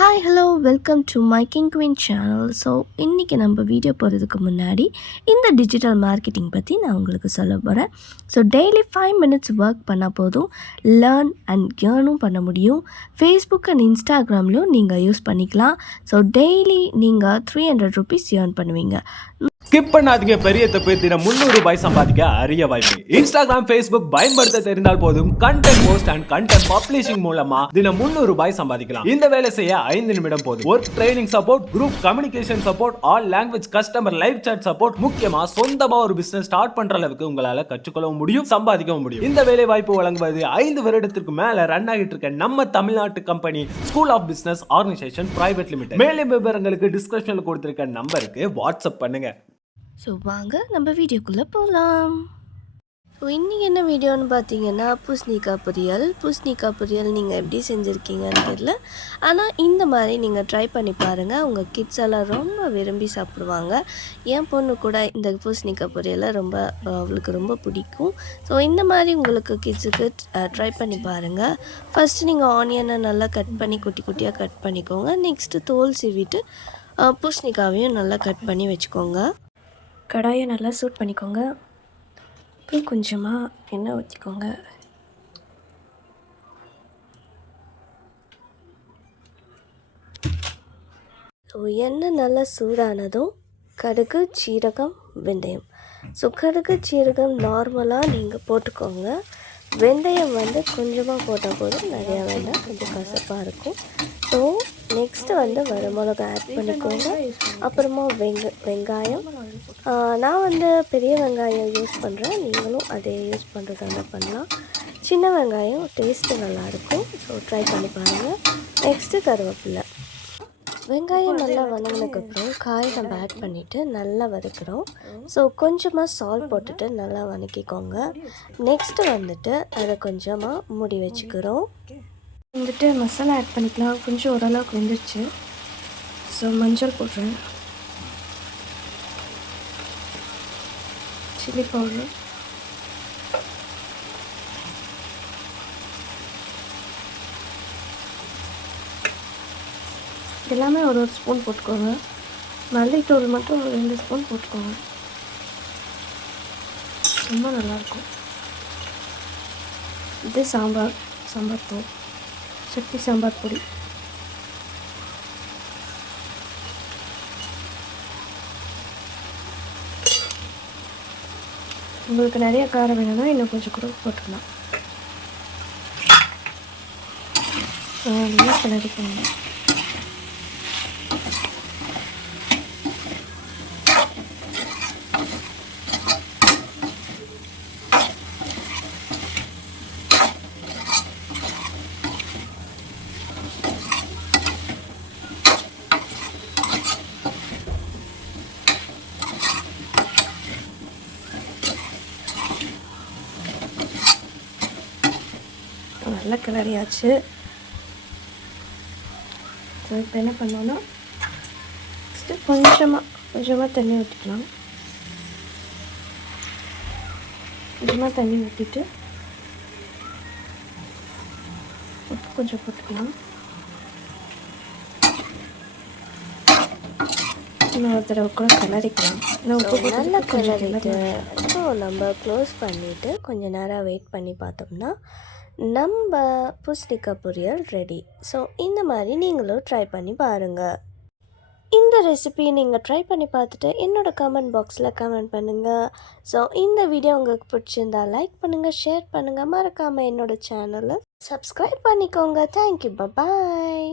Hi hello welcome to my king queen channel. So இன்றைக்கி நம்ம video போகிறதுக்கு முன்னாடி இந்த டிஜிட்டல் மார்க்கெட்டிங் பற்றி நான் உங்களுக்கு சொல்ல போகிறேன். ஸோ டெய்லி 5 minutes ஒர்க் பண்ணால் போதும், லேர்ன் அண்ட் ஏர்னும் பண்ண முடியும். ஃபேஸ்புக் அண்ட் இன்ஸ்டாகிராம்லையும் நீங்கள் யூஸ் பண்ணிக்கலாம். ஸோ டெய்லி நீங்கள் 300 rupees ஏர்ன் பண்ணுவீங்க. ஸ்கிப் பண்ணாதீங்க, பெரிய தப்பு. தினம் 300 ரூபாய் சம்பாதிக்க அரிய வாய்ப்பு. இன்ஸ்டாகிராம், ஃபேஸ்புக் பயன்படுத்த தெரிந்தால் போதும், content post and content publishing மூலமா தினம் 300 ரூபாய் சம்பாதிக்கலாம். இந்த வேலை செய்ய 5 நிமிடம் போதும். Work training support, group communication support, all language customer live chat support, முக்கியமா சொந்தமா ஒரு பிசினஸ் ஸ்டார்ட் பண்ற அளவுக்கு உங்களால கற்றுக்கொள்ளவும் முடியும், சம்பாதிக்கவும் முடியும். இந்த வேலை வாய்ப்பு வழங்குவது 5 வருடத்திற்கு மேல ரன் ஆகிட்டு இருக்க நம்ம தமிழ்நாட்டு company school of business organisation private limited. மேலும் விவரங்களுக்கு டிஸ்கிரிப்ஷன்ல கொடுத்திருக்க நம்பருக்கு வாட்ஸ்அப் பண்ணுங்க. ஸோ வாங்க நம்ம வீடியோக்குள்ளே போகலாம். ஸோ இன்றைக்கி என்ன வீடியோன்னு பார்த்தீங்கன்னா, பூசணிக்காய் பொரியல் நீங்கள் எப்படி செஞ்சுருக்கீங்கன்னு தெரியல, ஆனால் இந்த மாதிரி நீங்கள் ட்ரை பண்ணி பாருங்கள். உங்கள் கிட்ஸ் எல்லாம் ரொம்ப விரும்பி சாப்பிடுவாங்க. என் பொண்ணு கூட இந்த பூசணிக்காய் பொரியலை அவளுக்கு ரொம்ப பிடிக்கும். ஸோ இந்த மாதிரி உங்களுக்கு கிட்ஸுக்கு ட்ரை பண்ணி பாருங்கள். ஃபஸ்ட்டு நீங்கள் ஆனியனை நல்லா கட் பண்ணி குட்டி குட்டியாக கட் பண்ணிக்கோங்க. நெக்ஸ்ட்டு தோல் சீவிட்டு பூசணிக்காவையும் நல்லா கட் பண்ணி வச்சுக்கோங்க. கடாயை நல்லா சூட் பண்ணிக்கோங்க. அப்புறம் கொஞ்சமாக எண்ணெய் ஊற்றிக்கோங்க. ஸோ எண்ணெய் நல்லா சூடானதும் கடுகு, சீரகம், வெந்தயம். ஸோ கடுகு, சீரகம் நார்மலாக நீங்கள் போட்டுக்கோங்க. வெந்தயம் கொஞ்சமாக போட்டால் போதும், நிறையா வேண்டாம், கொஞ்சம் கசப்பாக இருக்கும். ஸோ நெக்ஸ்ட்டு வரமிளகா ஆட் பண்ணிக்கோங்க. அப்புறமா வெங்காயம். நான் பெரிய வெங்காயம் யூஸ் பண்ணுறேன், நீங்களும் அதே யூஸ் பண்ணுறதா பண்ணலாம். சின்ன வெங்காயம் டேஸ்ட்டு நல்லாயிருக்கும். ஸோ ட்ரை பண்ணி பாருங்கள். நெக்ஸ்ட்டு கருவேப்பிலை. வெங்காயம் நல்லா வதங்கினதுக்கப்புறம் காயை நம்ம ஆட் பண்ணிவிட்டு நல்லா வதக்குறோம். ஸோ கொஞ்சமாக சால்ட் போட்டுட்டு நல்லா வதக்கிக்கோங்க. நெக்ஸ்ட்டு அதை கொஞ்சமாக மூடி வச்சுக்கிறோம். மசாலா ஆட் பண்ணிக்கலாம். கொஞ்சம் ஓரளவுக்கு வெந்துருச்சு. ஸோ மஞ்சள் போடுறேன், சில்லி பவுடர், எல்லாமே ஒரு ஸ்பூன் போட்டுக்கோங்க. மல்லித்தூள் மட்டும் ஒரு 2 ஸ்பூன் போட்டுக்கோங்க, ரொம்ப நல்லாயிருக்கும். இது சாம்பார் தூள், சக்தி சாம்பார் பொடி. உங்களுக்கு நிறைய காரம் வேணும்னா இன்னும் கொஞ்சம் கூட போட்டுக்கலாம். நல்லா கிளறிக்கோங்க. நல்லா கிளறியாச்சு. ஸோ இப்போ என்ன பண்ணோன்னா, ஃபஸ்ட்டு கொஞ்சமாக தண்ணி ஊற்றிக்கலாம். கொஞ்சமாக தண்ணி ஊற்றிட்டு உப்பு கொஞ்சம் போட்டுக்கலாம். இன்னொரு தடவை கூட கிளறிக்கலாம். நல்லா கிளறிட்டு ஸோ நம்ம க்ளோஸ் பண்ணிவிட்டு கொஞ்சம் நேரம் வெயிட் பண்ணி பார்த்தோம்னா நம்ம பூசணிக்காய் பொரியல் ரெடி. ஸோ இந்த மாதிரி நீங்களும் ட்ரை பண்ணி பாருங்கள். இந்த ரெசிபி நீங்கள் ட்ரை பண்ணி பார்த்துட்டு என்னோடய கமெண்ட் பாக்ஸில் கமெண்ட் பண்ணுங்கள். ஸோ இந்த வீடியோ உங்களுக்கு பிடிச்சிருந்தா லைக் பண்ணுங்கள், ஷேர் பண்ணுங்கள், மறக்காமல் என்னோடய சேனலை சப்ஸ்கிரைப் பண்ணிக்கோங்க. தேங்க்யூ, பாய்.